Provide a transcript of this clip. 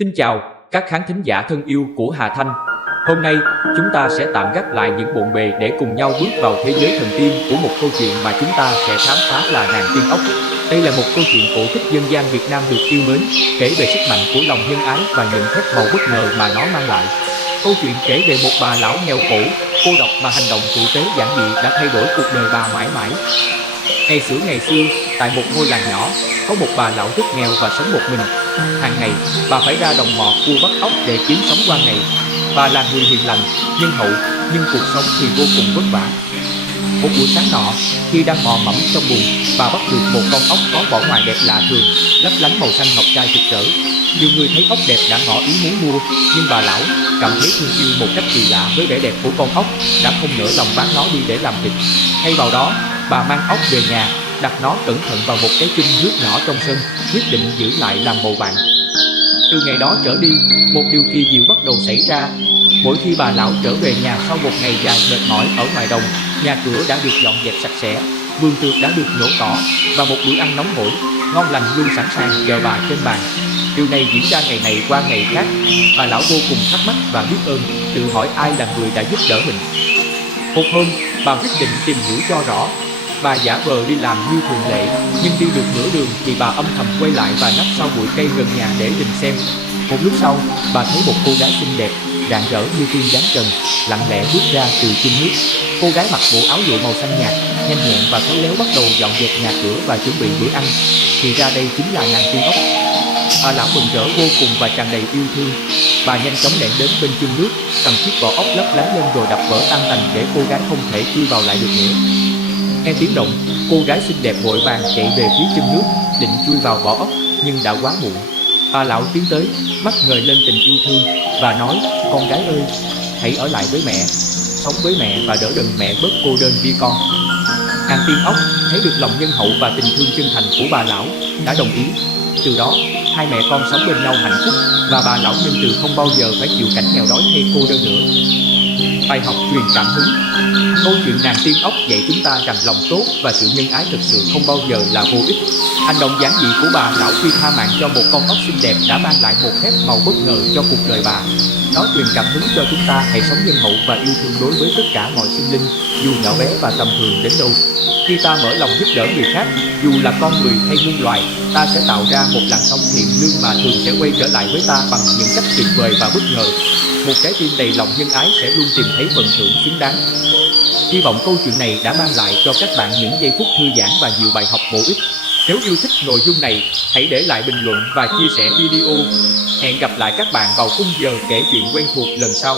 Xin chào các khán thính giả thân yêu của Hà Thanh. Hôm nay chúng ta sẽ tạm gác lại những bộn bề để cùng nhau bước vào thế giới thần tiên của một câu chuyện mà chúng ta sẽ khám phá là Nàng Tiên Ốc. Đây là một câu chuyện cổ tích dân gian Việt Nam được yêu mến, kể về sức mạnh của lòng nhân ái và những phép màu bất ngờ mà nó mang lại. Câu chuyện kể về một bà lão nghèo khổ, cô độc mà hành động tử tế giản dị đã thay đổi cuộc đời bà mãi mãi. Ngày xưa, tại một ngôi làng nhỏ, có một bà lão rất nghèo và sống một mình. Hàng ngày, bà phải ra đồng mỏ cua bắt ốc để kiếm sống qua ngày. Bà là người hiền lành, nhân hậu, nhưng cuộc sống thì vô cùng vất vả. Một buổi sáng nọ, khi đang mò mẫm trong bùn, bà bắt được một con ốc có vỏ ngoài đẹp lạ thường, lấp lánh màu xanh ngọc trai rực rỡ. Nhiều người thấy ốc đẹp đã ngỏ ý muốn mua, nhưng bà lão cảm thấy thương yêu một cách kỳ lạ với vẻ đẹp của con ốc, đã không nỡ lòng bán nó đi để làm thịt. Thay vào đó, bà mang ốc về nhà, đặt nó cẩn thận vào một cái chum nước nhỏ trong sân, quyết định giữ lại làm bầu bạn. Từ ngày đó trở đi, một điều kỳ diệu bắt đầu xảy ra. Mỗi khi bà lão trở về nhà sau một ngày dài mệt mỏi ở ngoài đồng, nhà cửa đã được dọn dẹp sạch sẽ, vườn tược đã được nhổ cỏ và một bữa ăn nóng hổi, ngon lành luôn sẵn sàng chờ bà trên bàn. Điều này diễn ra ngày này qua ngày khác. Bà lão vô cùng thắc mắc và biết ơn, tự hỏi ai là người đã giúp đỡ mình. Một hôm, bà quyết định tìm hiểu cho rõ. Bà giả vờ đi làm như thường lệ, nhưng đi được nửa đường thì bà âm thầm quay lại và nấp sau bụi cây gần nhà để nhìn xem. Một lúc sau, bà thấy một cô gái xinh đẹp, rạng rỡ như tiên dáng trần, lặng lẽ bước ra từ chum nước. Cô gái mặc bộ áo lụa màu xanh nhạt, nhanh nhẹn và khéo léo bắt đầu dọn dẹp nhà cửa và chuẩn bị bữa ăn. Thì ra đây chính là Nàng Tiên Ốc. Bà lão mừng rỡ vô cùng và tràn đầy yêu thương. Bà nhanh chóng lẻn đến bên chum nước, cầm chiếc vỏ ốc lấp lánh lên rồi đập vỡ tan tành để cô gái không thể chui vào lại được nữa. Nghe tiếng động, cô gái xinh đẹp vội vàng chạy về phía chum nước, định chui vào vỏ ốc, nhưng đã quá muộn. Bà lão tiến tới, mắt ngời lên tình yêu thương và nói: "Con gái ơi, hãy ở lại với mẹ, sống với mẹ và đỡ đần mẹ bớt cô đơn vì con." Nàng Tiên Ốc thấy được lòng nhân hậu và tình thương chân thành của bà lão, đã đồng ý. Từ đó, hai mẹ con sống bên nhau hạnh phúc và bà lão nhân từ không bao giờ phải chịu cảnh nghèo đói hay cô đơn nữa. Bài học truyền cảm hứng. Câu chuyện Nàng Tiên Ốc dạy chúng ta rằng lòng tốt và sự nhân ái thực sự không bao giờ là vô ích. Hành động giản dị của bà lão khi tha mạng cho một con ốc xinh đẹp đã mang lại một phép màu bất ngờ cho cuộc đời bà. Nó truyền cảm hứng cho chúng ta hãy sống nhân hậu và yêu thương đối với tất cả mọi sinh linh, dù nhỏ bé và tầm thường đến đâu. Khi ta mở lòng giúp đỡ người khác, dù là con người hay muôn loài, ta sẽ tạo ra một làn sóng thiện lương mà thường sẽ quay trở lại với ta bằng những cách tuyệt vời và bất ngờ. Một trái tim đầy lòng nhân ái sẽ luôn tìm thấy phần thưởng xứng đáng. Hy vọng câu chuyện này đã mang lại cho các bạn những giây phút thư giãn và nhiều bài học bổ ích. Nếu yêu thích nội dung này, hãy để lại bình luận và chia sẻ video. Hẹn gặp lại các bạn vào khung giờ kể chuyện quen thuộc lần sau.